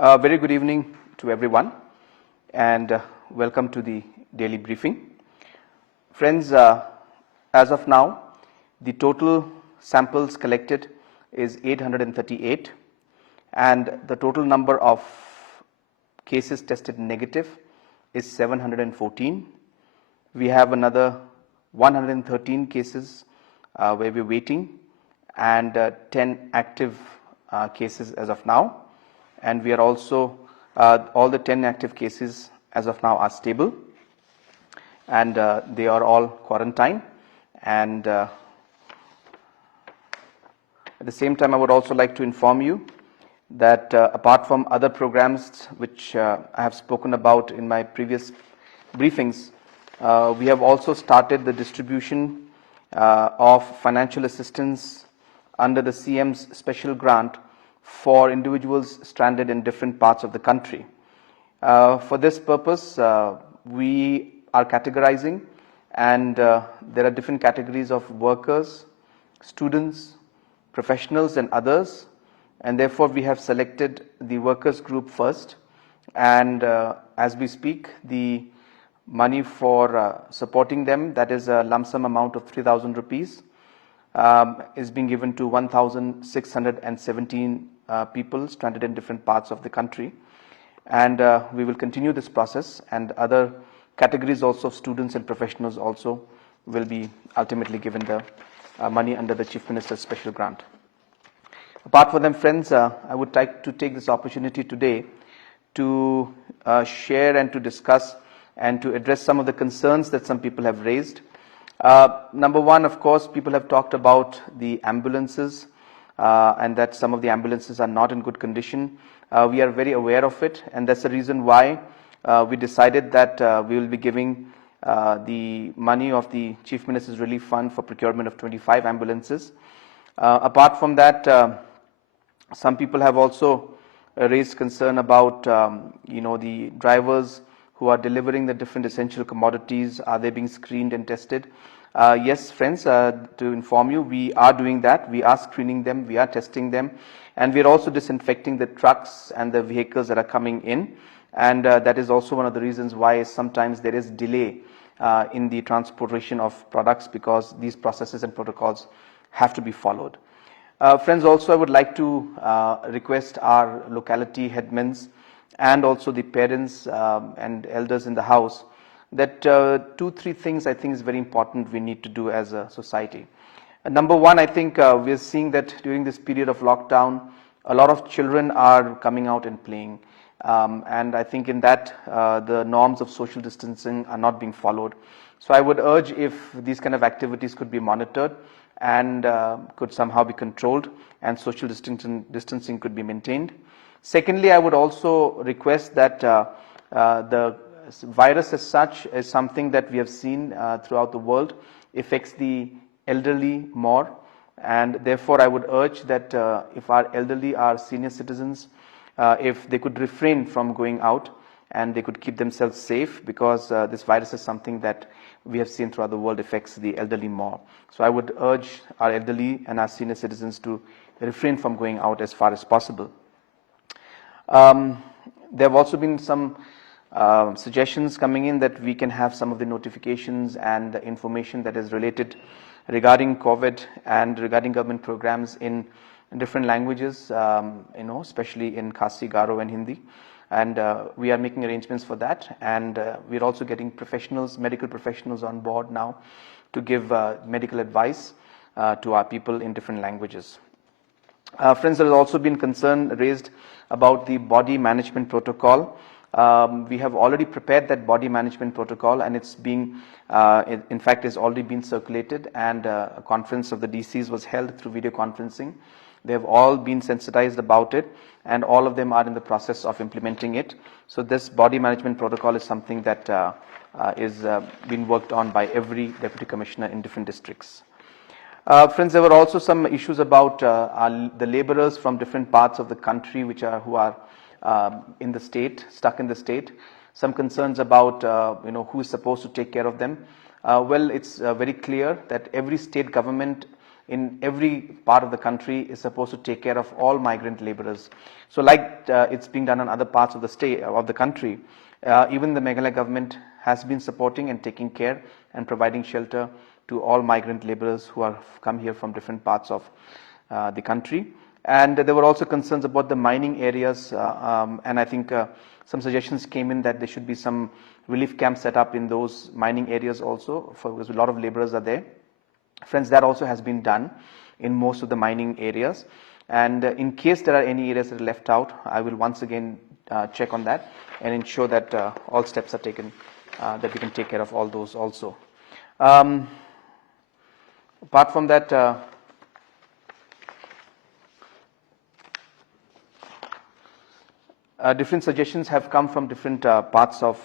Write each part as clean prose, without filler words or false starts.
Very good evening to everyone, and welcome to the daily briefing. Friends, as of now, the total samples collected is 838, and the total number of cases tested negative is 714. We have another 113 cases where we're waiting, and 10 active cases as of now. And we are also, all the 10 active cases as of now are stable, and they are all quarantined. And at the same time, I would also like to inform you that apart from other programs which I have spoken about in my previous briefings, we have also started the distribution of financial assistance under the CMS Special Grant for individuals stranded in different parts of the country. For this purpose, we are categorizing, and there are different categories of workers, students, professionals and others, and therefore we have selected the workers group first, and as we speak, the money for supporting them, that is a lump sum amount of 3,000 rupees, is being given to 1,617 people stranded in different parts of the country, and we will continue this process, and other categories also of students and professionals also will be ultimately given the money under the Chief Minister's Special Grant. Apart from them, friends, I would like to take this opportunity today to share and to discuss and to address some of the concerns that some people have raised. Number one, of course, people have talked about the ambulances, and that some of the ambulances are not in good condition. We are very aware of it, and that's the reason why we decided that we will be giving the money of the Chief Minister's Relief Fund for procurement of 25 ambulances. Apart from that, some people have also raised concern about the drivers who are delivering the different essential commodities. Are they being screened and tested? Yes, friends, to inform you, we are doing that. We are screening them, we are testing them, and we are also disinfecting the trucks and the vehicles that are coming in, and that is also one of the reasons why sometimes there is delay in the transportation of products, because these processes and protocols have to be followed. Friends, also I would like to request our locality headmen and also the parents and elders in the house that 2-3 things I think is very important we need to do as a society. Number one, I think we are seeing that during this period of lockdown, a lot of children are coming out and playing, and I think in that the norms of social distancing are not being followed. So I would urge if these kind of activities could be monitored and could somehow be controlled, and social distancing could be maintained. Secondly, I would also request that the virus as such is something that we have seen throughout the world affects the elderly more, and therefore I would urge that if our elderly, our senior citizens, if they could refrain from going out and they could keep themselves safe, because this virus is something that we have seen throughout the world affects the elderly more. So I would urge our elderly and our senior citizens to refrain from going out as far as possible. There have also been some suggestions coming in that we can have some of the notifications and the information that is related regarding COVID and regarding government programs in different languages, especially in Khasi, Garo and Hindi. And we are making arrangements for that, and we are also getting professionals, medical professionals on board now to give medical advice to our people in different languages. Friends, there has also been concern raised about the body management protocol. We have already prepared that body management protocol, and it's being, in fact, is already been circulated, and a conference of the DCs was held through video conferencing. They have all been sensitized about it, and all of them are in the process of implementing it. So this body management protocol is something that is being worked on by every deputy commissioner in different districts. Friends, there were also some issues about the laborers from different parts of the country who are in the state, stuck in the state. Some concerns about who is supposed to take care of them. Well, it's very clear that every state government in every part of the country is supposed to take care of all migrant laborers. So like it's being done in other parts of the state, of the country, even the Meghalaya government has been supporting and taking care and providing shelter to all migrant laborers who have come here from different parts of the country. And there were also concerns about the mining areas, and I think some suggestions came in that there should be some relief camps set up in those mining areas also, because a lot of laborers are there. Friends, that also has been done in most of the mining areas. And in case there are any areas that are left out, I will once again check on that and ensure that all steps are taken, that we can take care of all those also. Apart from that, different suggestions have come from different parts of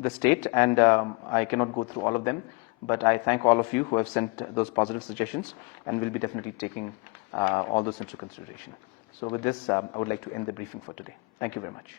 the state, and I cannot go through all of them, but I thank all of you who have sent those positive suggestions, and will be definitely taking all those into consideration. So with this, I would like to end the briefing for today. Thank you very much.